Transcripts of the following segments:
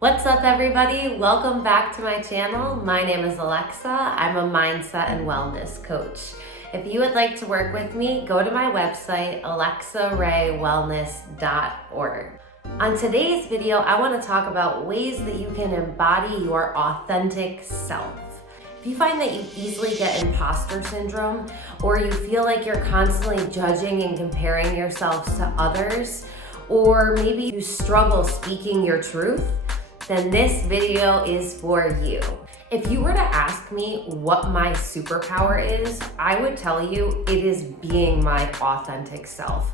What's up, everybody? Welcome back to my channel. My name is Alexa. I'm a mindset and wellness coach. If you would like to work with me, go to my website, alexaraywellness.org. On today's video, I want to talk about ways that you can embody your authentic self. If you find that you easily get imposter syndrome, or you feel like you're constantly judging and comparing yourself to others, or maybe you struggle speaking your truth, then this video is for you. If you were to ask me what my superpower is, I would tell you it is being my authentic self.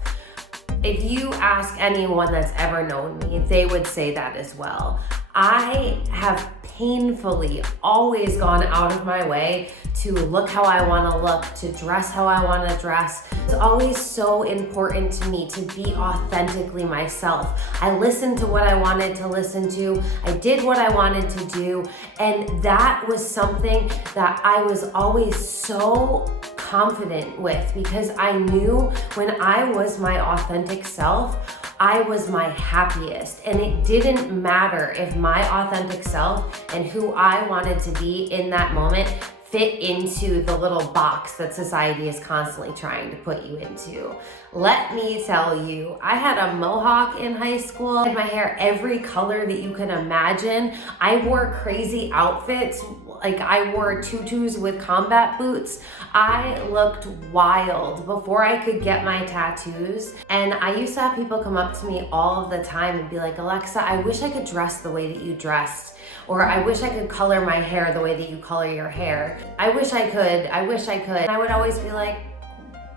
If you ask anyone that's ever known me, they would say that as well. I have painfully always gone out of my way to look how I want to look, to dress how I want to dress. It's always so important to me to be authentically myself. I listened to what I wanted to listen to. I did what I wanted to do. And that was something that I was always so confident with, because I knew when I was my authentic self, I was my happiest, and it didn't matter if my authentic self and who I wanted to be in that moment fit into the little box that society is constantly trying to put you into. Let me tell you, I had a mohawk in high school. I had my hair every color that you can imagine. I wore crazy outfits, like I wore tutus with combat boots. I looked wild before I could get my tattoos. And I used to have people come up to me all of the time and be like, Alexa, I wish I could dress the way that you dressed. Or I wish I could color my hair the way that you color your hair. I wish I could. And I would always be like,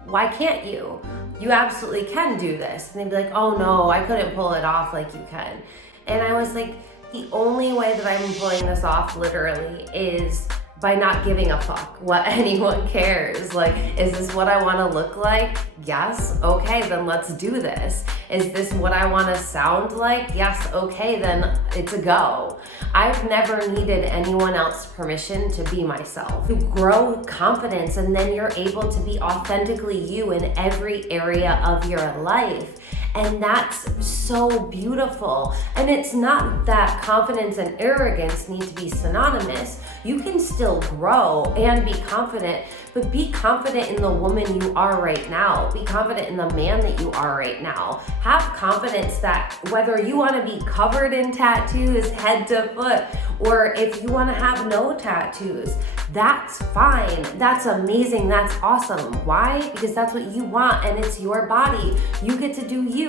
why can't you? You absolutely can do this. And they'd be like, oh no, I couldn't pull it off like you can. And I was like, the only way that I'm pulling this off literally is by not giving a fuck what anyone cares. Like, is this what I want to look like? Yes. Okay, then let's do this. Is this what I want to sound like? Yes. Okay, then it's a go. I've never needed anyone else's permission to be myself. You grow confidence, and then you're able to be authentically you in every area of your life. And that's so beautiful. And it's not that confidence and arrogance need to be synonymous. You can still grow and be confident, but be confident in the woman you are right now. Be confident in the man that you are right now. Have confidence that whether you want to be covered in tattoos head to foot, or if you want to have no tattoos, that's fine. That's amazing. That's awesome. Why? Because that's what you want, and it's your body. You get to do you.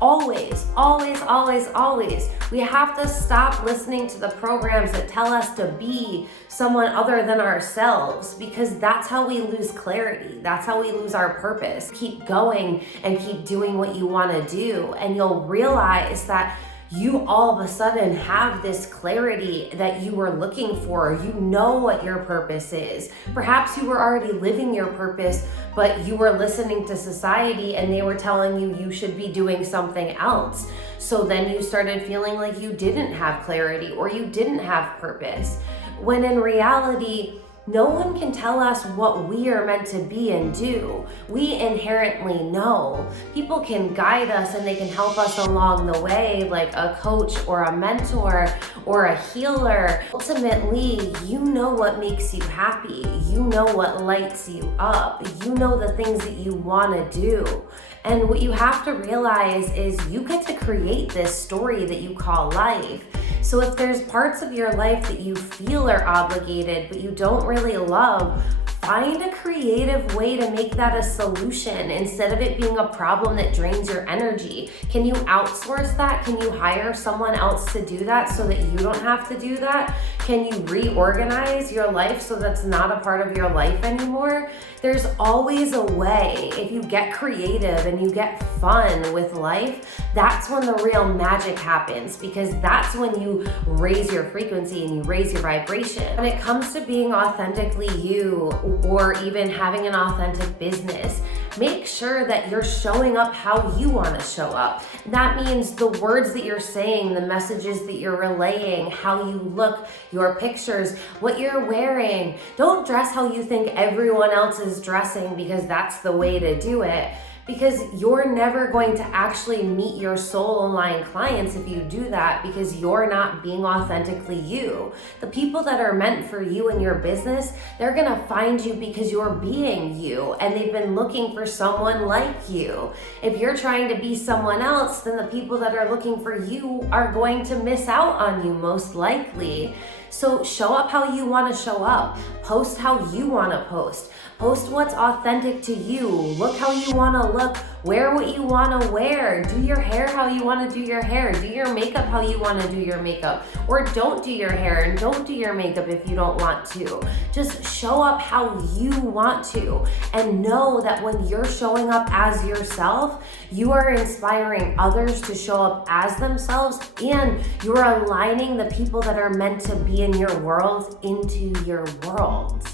Always, always, always, always. We have to stop listening to the programs that tell us to be someone other than ourselves, because that's how we lose clarity. That's how we lose our purpose. Keep going and keep doing what you want to do, and you'll realize that you all of a sudden have this clarity that you were looking for. You know what your purpose is. Perhaps you were already living your purpose, but you were listening to society and they were telling you you should be doing something else. So then you started feeling like you didn't have clarity or you didn't have purpose. When in reality, no one can tell us what we are meant to be and do. We inherently know. People can guide us and they can help us along the way, like a coach or a mentor or a healer. Ultimately, you know what makes you happy. You know what lights you up. You know the things that you want to do. And what you have to realize is you get to create this story that you call life. So if there's parts of your life that you feel are obligated, but you don't really love, find a creative way to make that a solution instead of it being a problem that drains your energy. Can you outsource that? Can you hire someone else to do that so that you don't have to do that? Can you reorganize your life so that's not a part of your life anymore? There's always a way. If you get creative and you get fun with life, that's when the real magic happens, because that's when you raise your frequency and you raise your vibration. When it comes to being authentically you, or even having an authentic business, make sure that you're showing up how you want to show up. That means the words that you're saying, the messages that you're relaying, how you look, your pictures, what you're wearing. Don't dress how you think everyone else is dressing because that's the way to do it. because you're never going to actually meet your soul aligned clients if you do that, because you're not being authentically you. The people that are meant for you in your business, they're gonna find you because you're being you, and they've been looking for someone like you. If you're trying to be someone else, then the people that are looking for you are going to miss out on you most likely. So show up how you want to show up. Post how you want to post. Post what's authentic to you. Look how you want to look. Wear what you want to wear. Do your hair how you want to do your hair. Do your makeup how you want to do your makeup. Or don't do your hair and don't do your makeup if you don't want to. Just show up how you want to. And know that when you're showing up as yourself, you are inspiring others to show up as themselves, and you're aligning the people that are meant to be in your world into your world.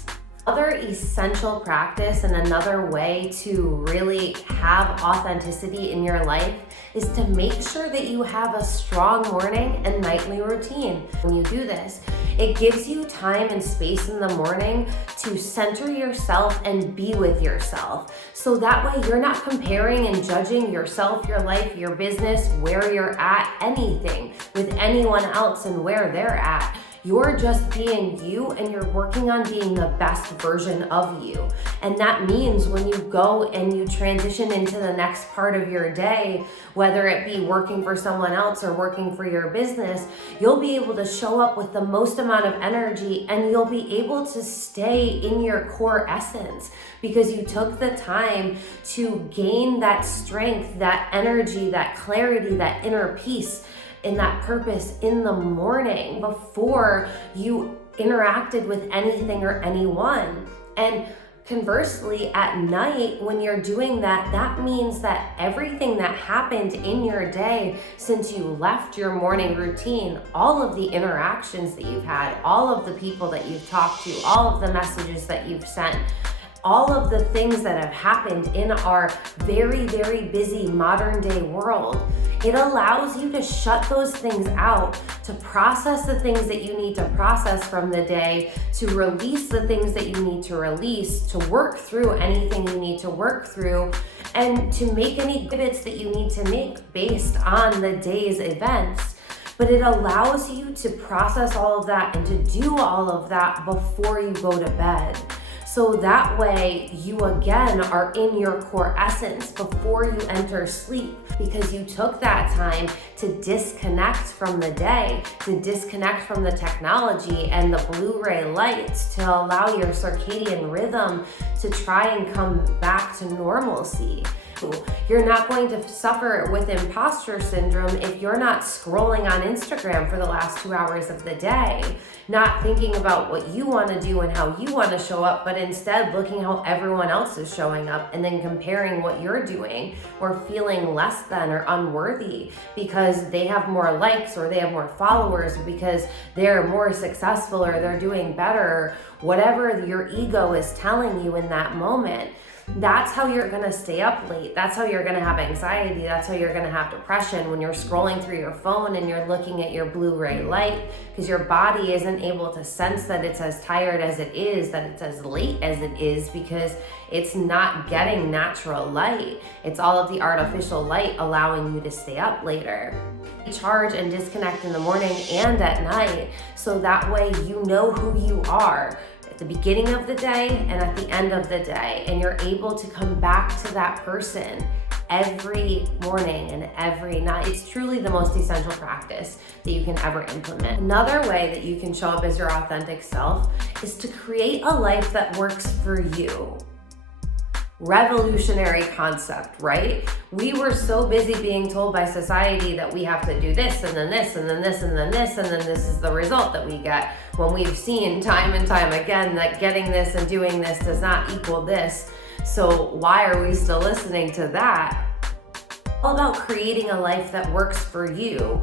Another essential practice and another way to really have authenticity in your life is to make sure that you have a strong morning and nightly routine. When you do this, it gives you time and space in the morning to center yourself and be with yourself. So that way you're not comparing and judging yourself, your life, your business, where you're at, anything with anyone else and where they're at. You're just being you, and you're working on being the best version of you. And that means when you go and you transition into the next part of your day, whether it be working for someone else or working for your business, you'll be able to show up with the most amount of energy, and you'll be able to stay in your core essence because you took the time to gain that strength, that energy, that clarity, that inner peace, in that purpose in the morning before you interacted with anything or anyone. And conversely, at night, when you're doing that, that means that everything that happened in your day since you left your morning routine, all of the interactions that you've had, all of the people that you've talked to, all of the messages that you've sent, all of the things that have happened in our very, very busy modern day world, it allows you to shut those things out, to process the things that you need to process from the day, to release the things that you need to release, to work through anything you need to work through, and to make any pivots that you need to make based on the day's events. But it allows you to process all of that and to do all of that before you go to bed. So that way you again are in your core essence before you enter sleep, because you took that time to disconnect from the day, to disconnect from the technology and the Blu-ray lights, to allow your circadian rhythm to try and come back to normalcy. You're not going to suffer with imposter syndrome if you're not scrolling on Instagram for the last 2 hours of the day, not thinking about what you want to do and how you want to show up, but instead looking how everyone else is showing up and then comparing what you're doing, or feeling less than or unworthy because they have more likes or they have more followers, because they're more successful or they're doing better, whatever your ego is telling you in that moment. That's how you're gonna stay up late. That's how you're gonna have anxiety. That's how you're gonna have depression when you're scrolling through your phone and you're looking at your Blu-ray light, because your body isn't able to sense that it's as tired as it is, that it's as late as it is, because it's not getting natural light. It's all of the artificial light allowing you to stay up later. Charge and disconnect in the morning and at night, so that way you know who you are the beginning of the day and at the end of the day, and you're able to come back to that person every morning and every night. It's truly the most essential practice that you can ever implement. Another way that you can show up as your authentic self is to create a life that works for you. Revolutionary concept, right? We were so busy being told by society that we have to do this and then this and then this and then this, and then this is the result that we get, when we've seen time and time again that getting this and doing this does not equal this. So why are we still listening to that? All about creating a life that works for you.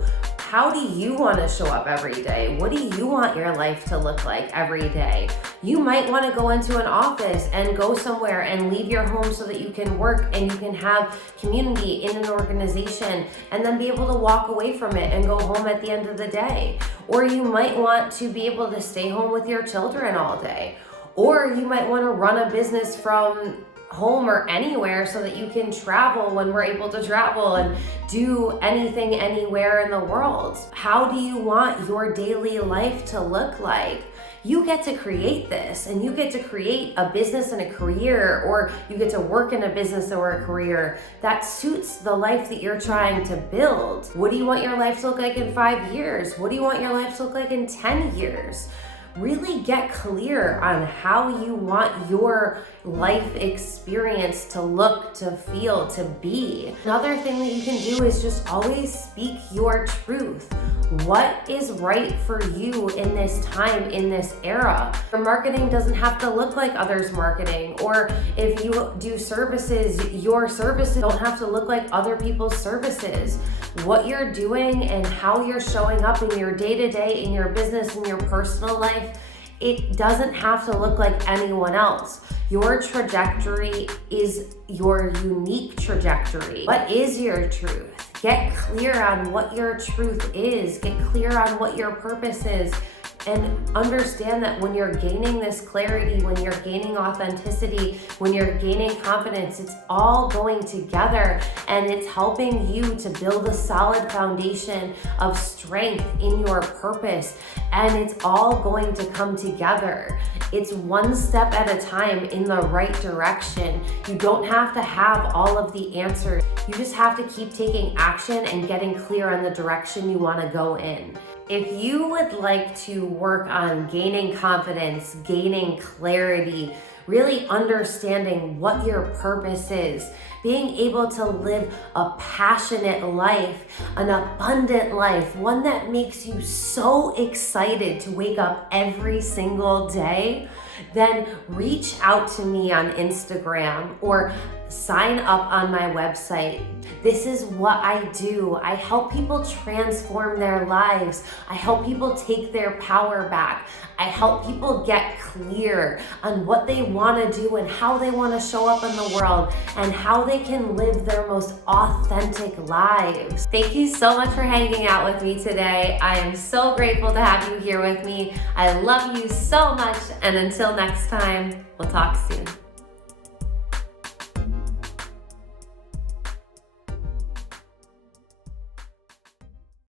How do you want to show up every day? What do you want your life to look like every day? You might want to go into an office and go somewhere and leave your home so that you can work and you can have community in an organization, and then be able to walk away from it and go home at the end of the day. Or you might want to be able to stay home with your children all day. Or you might want to run a business from home or anywhere so that you can travel when we're able to travel and do anything anywhere in the world. How do you want your daily life to look like? You get to create this, and you get to create a business and a career, or you get to work in a business or a career that suits the life that you're trying to build. What do you want your life to look like in 5 years? What do you want your life to look like in 10 years? Really get clear on how you want your life experience to look, to feel, to be. Another thing that you can do is just always speak your truth. What is right for you in this time, in this era? Your marketing doesn't have to look like others' marketing, or if you do services, your services don't have to look like other people's services. What you're doing and how you're showing up in your day-to-day, in your business, in your personal life, it doesn't have to look like anyone else. Your trajectory is your unique trajectory. What is your truth? Get clear on what your truth is. Get clear on what your purpose is. And understand that when you're gaining this clarity, when you're gaining authenticity, when you're gaining confidence, it's all going together, and it's helping you to build a solid foundation of strength in your purpose, and it's all going to come together. It's one step at a time in the right direction. You don't have to have all of the answers. You just have to keep taking action and getting clear on the direction you want to go in. If you would like to work on gaining confidence, gaining clarity, really understanding what your purpose is, being able to live a passionate life, an abundant life, one that makes you so excited to wake up every single day, then reach out to me on Instagram or sign up on my website. This is what I do. I help people transform their lives. I help people take their power back. I help people get clear on what they want to do and how they want to show up in the world and how they can live their most authentic lives. Thank you so much for hanging out with me today. I am so grateful to have you here with me. I love you so much, and until next time, we'll talk soon.